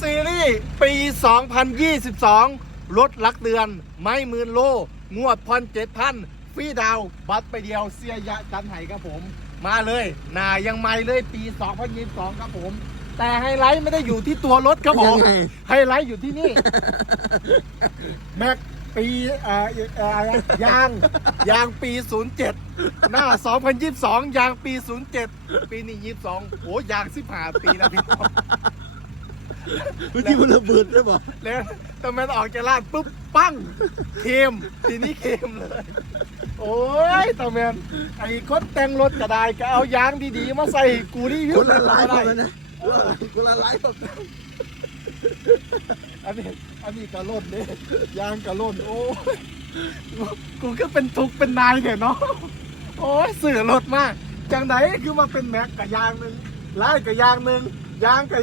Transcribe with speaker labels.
Speaker 1: ซีรีส์ปี 2022ลดหลักเดือน ไม่หมื่นโล งวดพันเจ็ดพันฟรีดาวน์บัตรไปเดียวเสียยะจันไห้ครับผม มาเลยหนายังไม่เลยปี 2022 ครับผม แต่ไฮไลท์ไม่ได้อยู่ที่ตัวรถครับผม
Speaker 2: ยังไง
Speaker 1: ไฮไลท์อยู่ที่นี่ แม็กปีอ่าอ่ายางยางปี 07 หน้า 2022 ยางปี 07 ปีนี้22โอ้ยาง15ปีแล้วพี่น้อง
Speaker 2: เมื่อกี้มันระเบิดได้ป่ะ
Speaker 1: แล้วตอนมันออกจากร้านปุ๊บปั้งเค็มทีนี้เค็มเลย โอ้ยตาแมนไอ้คนแต่งรถก็ได้ก็เอายางดีๆมาใส่กูรีวิ
Speaker 2: ค
Speaker 1: วน
Speaker 2: ละลาย
Speaker 1: ก็
Speaker 2: ก่อน
Speaker 1: ได้
Speaker 2: แล้วนะคนละลายก่อน
Speaker 1: อันนี้อันนี้กระล่นเนี่ยยางกระล่นโอ้ยกูก็เป็นทุกข์เป็นนายเถอะเนาะโอ้ยเสือรถมากจังไหนคือมาเป็นแม็กกับยางหนึ่งไล่กับยางหนึ่งยางกับ